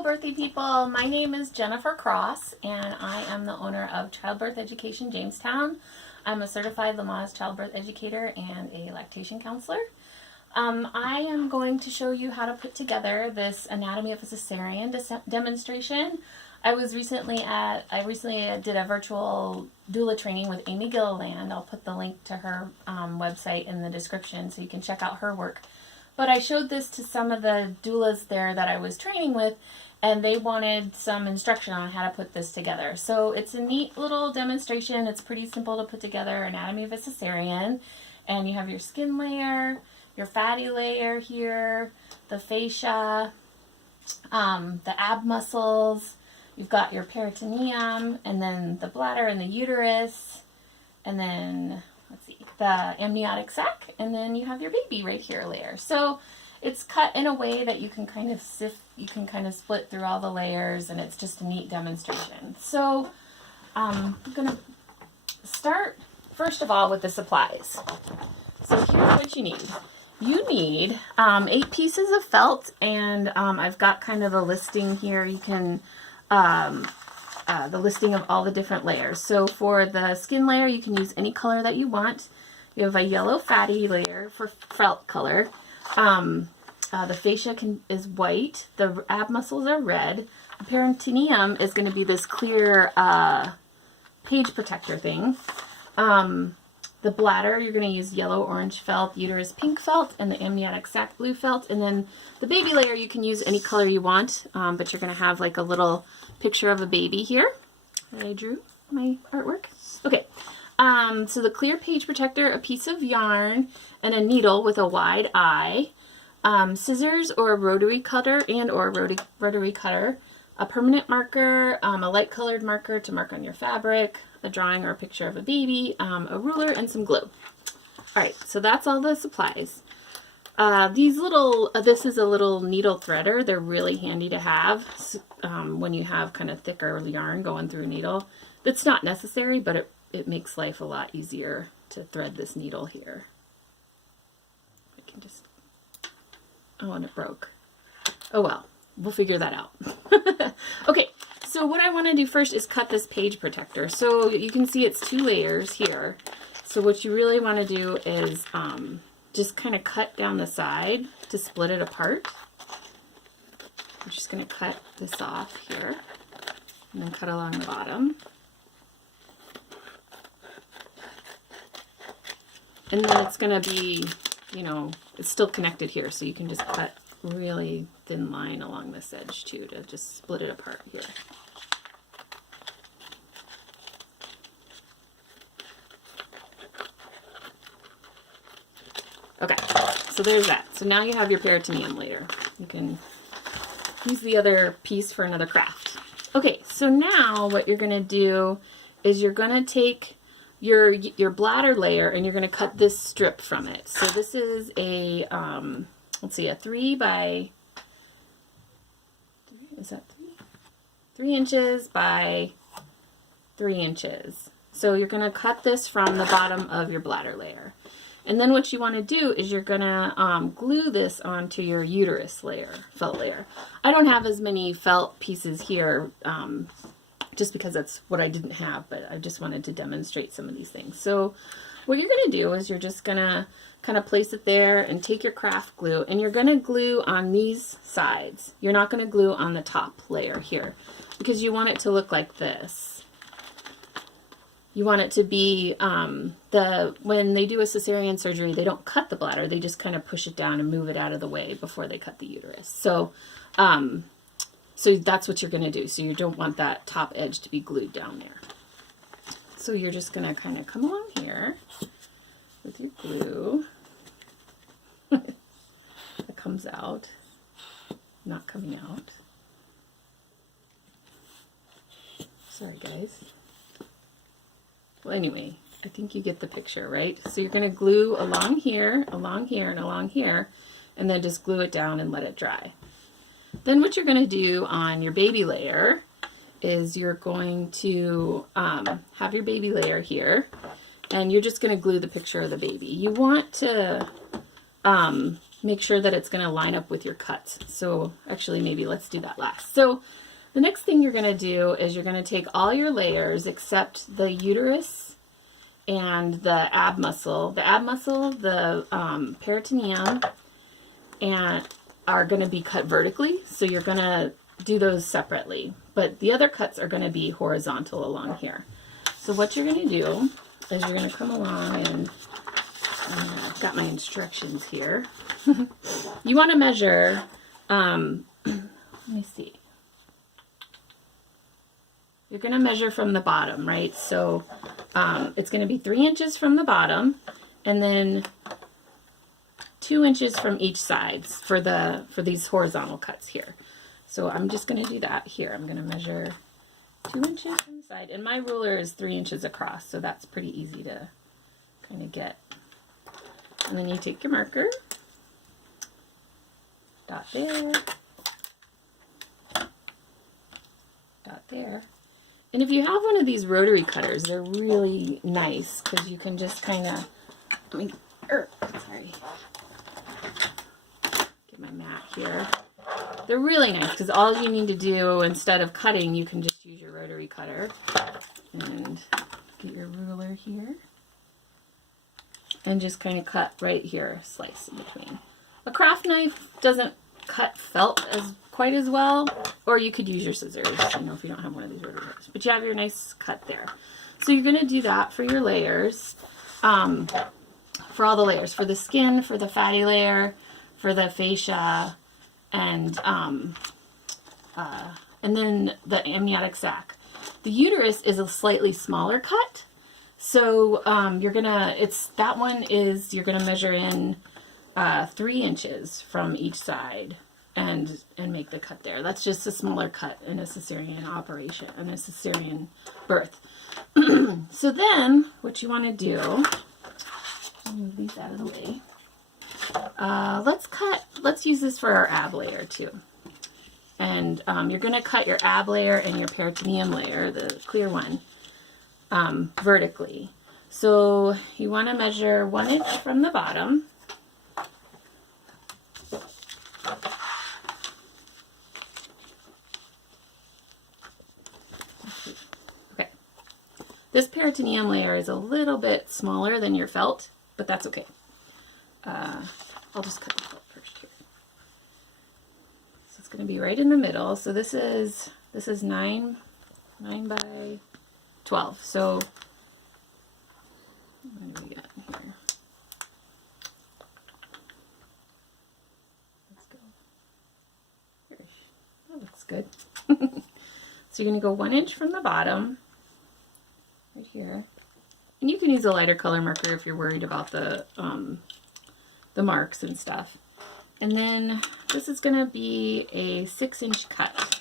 Hello birthday people, my name is Jennifer Cross and I am the owner of Childbirth Education Jamestown. I'm a certified Lamaze childbirth educator and a lactation counselor. I am going to show you how to put together this anatomy of a cesarean demonstration. I recently did a virtual doula training with Amy Gilliland. I'll put the link to her website in the description so you can check out her work. But I showed this to some of the doulas there that I was training with, and they wanted some instruction on how to put this together. So it's a neat little demonstration. It's pretty simple to put together, anatomy of a cesarean. And you have your skin layer, your fatty layer here, the fascia, the ab muscles. You've got your peritoneum, and then the bladder and the uterus, and then let's see, the amniotic sac, and then you have your baby right here layer. So it's cut in a way that you can kind of split through all the layers, and it's just a neat demonstration. So I'm gonna start first of all with the supplies. So here's what you need. You need 8 pieces of felt, and I've got kind of a listing here. You can the listing of all the different layers. So for the skin layer, you can use any color that you want. You have a yellow fatty layer for felt color. The fascia is white. The ab muscles are red. The peritoneum is going to be this clear page protector thing. The bladder, you're going to use yellow orange felt, uterus pink felt, and the amniotic sac blue felt. And then the baby layer, you can use any color you want, but you're going to have like a little picture of a baby here that I drew my artwork. Okay, so the clear page protector, a piece of yarn, and a needle with a wide eye, scissors or a rotary cutter rotary cutter, a permanent marker, a light colored marker to mark on your fabric, a drawing or a picture of a baby, a ruler, and some glue. Alright, so that's all the supplies. This is a little needle threader. They're really handy to have when you have kind of thicker yarn going through a needle. It's not necessary, but it makes life a lot easier to thread this needle here. I can just... Oh, and it broke. Oh well, we'll figure that out. Okay, so what I want to do first is cut this page protector. So you can see it's 2 layers here. So what you really want to do is just kind of cut down the side to split it apart. I'm just going to cut this off here and then cut along the bottom. And then it's going to be, you know, it's still connected here, so you can just cut really thin line along this edge too to just split it apart here. Okay, so there's that. So now you have your peritoneum layer. You can use the other piece for another craft. Okay, so now what you're going to do is you're going to take your bladder layer and you're going to cut this strip from it. So this is a, let's see, a 3 by, is that 3 inches by 3 inches. So you're going to cut this from the bottom of your bladder layer. And then what you want to do is you're going to glue this onto your uterus layer, felt layer. I don't have as many felt pieces here just because that's what I didn't have, but I just wanted to demonstrate some of these things. So what you're going to do is you're just going to kind of place it there and take your craft glue, and you're going to glue on these sides. You're not going to glue on the top layer here because you want it to look like this. You want it to be, when they do a cesarean surgery, they don't cut the bladder, they just kind of push it down and move it out of the way before they cut the uterus. So, so that's what you're going to do. So you don't want that top edge to be glued down there. So you're just going to kind of come along here with your glue. It comes out, not coming out. Sorry guys. Well, anyway, I think you get the picture, right? So you're going to glue along here, and along here, and then just glue it down and let it dry. Then what you're going to do on your baby layer is you're going to have your baby layer here, and you're just going to glue the picture of the baby. You want to make sure that it's going to line up with your cuts. So actually, maybe let's do that last. So the next thing you're going to do is you're going to take all your layers except the uterus and the ab muscle. The ab muscle, the peritoneum, and are going to be cut vertically. So you're going to do those separately. But the other cuts are going to be horizontal along here. So what you're going to do is you're going to come along and I've got my instructions here. You want to measure, let me see. You're going to measure from the bottom, right? So it's going to be 3 inches from the bottom and then 2 inches from each side for these horizontal cuts here. So I'm just going to do that here. I'm going to measure 2 inches from the side, and my ruler is 3 inches across, so that's pretty easy to kind of get. And then you take your marker, dot there, dot there. And if you have one of these rotary cutters, they're really nice because you can just kind of, sorry, get my mat here. They're really nice because all you need to do instead of cutting, you can just use your rotary cutter and get your ruler here and just kind of cut right here, slice in between. A craft knife doesn't cut felt quite as well, or you could use your scissors, you know, if you don't have one of these rotary cutters. But you have your nice cut there. So you're going to do that for your layers, for all the layers, for the skin, for the fatty layer, for the fascia, and then the amniotic sac. The uterus is a slightly smaller cut, so you're gonna measure in 3 inches from each side and make the cut there. That's just a smaller cut in a cesarean operation, in a cesarean birth. So then what you want to do, I'll move these out of the way. Let's use this for our ab layer too. And you're going to cut your ab layer and your peritoneum layer, the clear one, vertically. So you want to measure 1 inch from the bottom. Okay. This peritoneum layer is a little bit smaller than your felt, but that's okay. I'll just cut the felt first here. So it's going to be right in the middle. So this is 9 by 12. So what do we got here? Let's go. That looks good. So you're going to go 1 inch from the bottom, right here. And you can use a lighter color marker if you're worried about the marks and stuff. And then this is going to be a 6-inch cut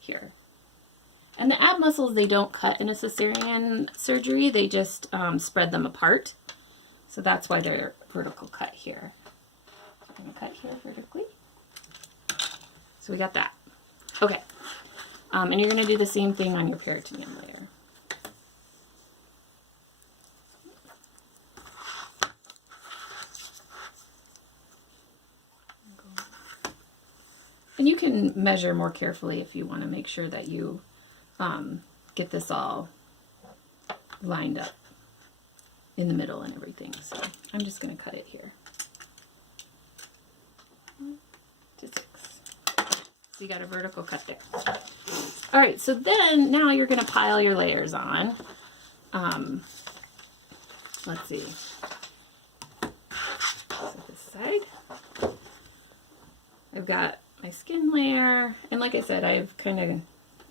here. And the ab muscles, they don't cut in a cesarean surgery, they just spread them apart. So that's why they're vertical cut here. So I'm going to cut here vertically. So we got that. Okay. And you're going to do the same thing on your peritoneum layer. And you can measure more carefully if you want to make sure that you get this all lined up in the middle and everything. So I'm just going to cut it here. 1 to 6. So you got a vertical cut there. All right, so then now you're going to pile your layers on. Let's see. So this side. I've got my skin layer, and like I said, I've kind of,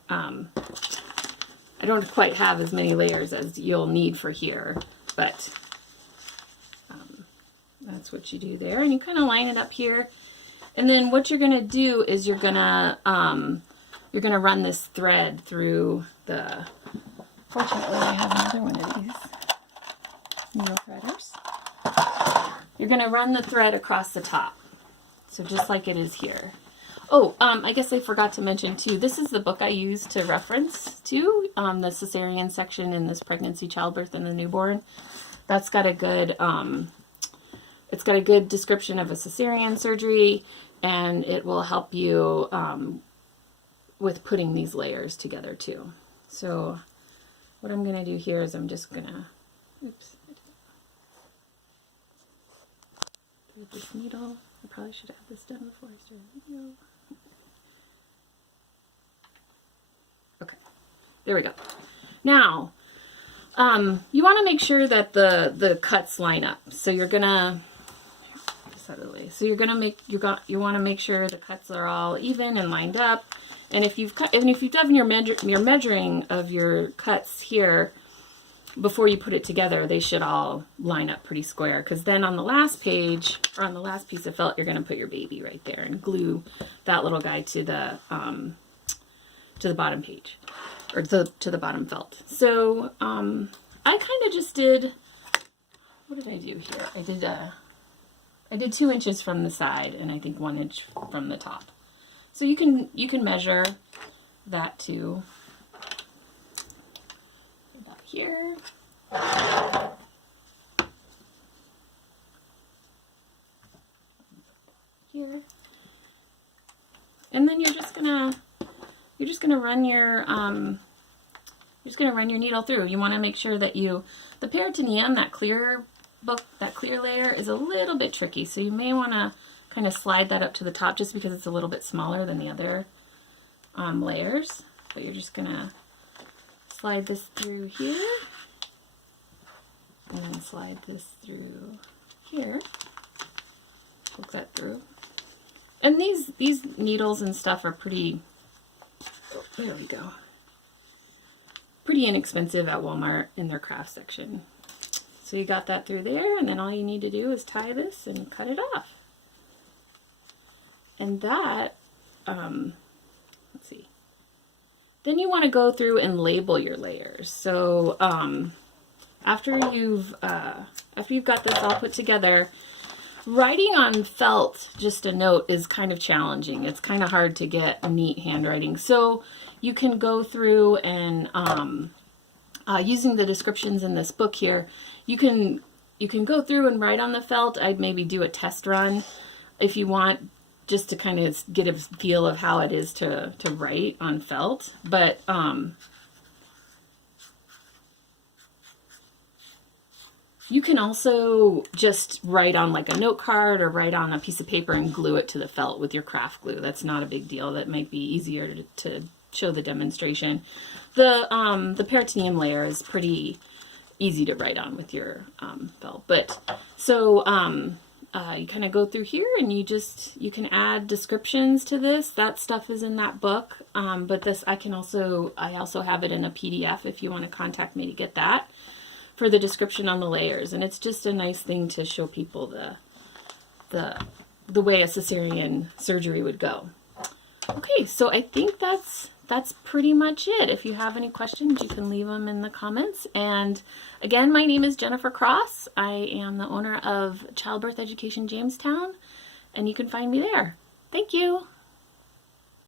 I don't quite have as many layers as you'll need for here, but that's what you do there, and you kind of line it up here, and then what you're gonna do is you're gonna run this thread through the. Fortunately, I have another one of these needle threaders. You're gonna run the thread across the top, so just like it is here. Oh, I guess I forgot to mention too, this is the book I used to reference to, the cesarean section in this pregnancy, childbirth, and the newborn. That's got a good it's got a good description of a cesarean surgery, and it will help you with putting these layers together too. So what I'm going to do here is I'm just going to, thread this needle. I probably should have this done before I started the video. Okay, there we go. Now, you want to make sure that the cuts line up. So you're gonna you want to make sure the cuts are all even and lined up. And if you've done your measuring of your cuts here before you put it together, they should all line up pretty square. Because then on the last page, or on the last piece of felt, you're going to put your baby right there and glue that little guy to the bottom page, or to the bottom felt. So I kind of just did, what did I do here? I did 2 inches from the side, and I think 1 inch from the top. So you can measure that too. About here. Here. And then you're just gonna run your needle through. You want to make sure that the peritoneum, that clear layer, is a little bit tricky, so you may want to kind of slide that up to the top just because it's a little bit smaller than the other layers. But you're just gonna slide this through here, and then slide this through here. Poke that through. And these needles and stuff are pretty, there we go, pretty inexpensive at Walmart in their craft section. So you got that through there, and then all you need to do is tie this and cut it off. And that, let's see. Then you want to go through and label your layers. So after you've got this all put together, writing on felt, just a note, is kind of challenging. It's kind of hard to get a neat handwriting. So you can go through and using the descriptions in this book here, you can go through and write on the felt. I'd maybe do a test run if you want, just to kind of get a feel of how it is to write on felt. But you can also just write on like a note card or write on a piece of paper and glue it to the felt with your craft glue. That's not a big deal. That might be easier to show the demonstration. The peritoneum layer is pretty easy to write on with your felt. But so you kind of go through here, and you can add descriptions to this. That stuff is in that book. But this I also have it in a PDF if you want to contact me to get that, for the description on the layers. And it's just a nice thing to show people the way a cesarean surgery would go. Okay, so I think that's pretty much it. If you have any questions, you can leave them in the comments. And again, my name is Jennifer Cross. I am the owner of Childbirth Education Jamestown, and you can find me there. Thank you.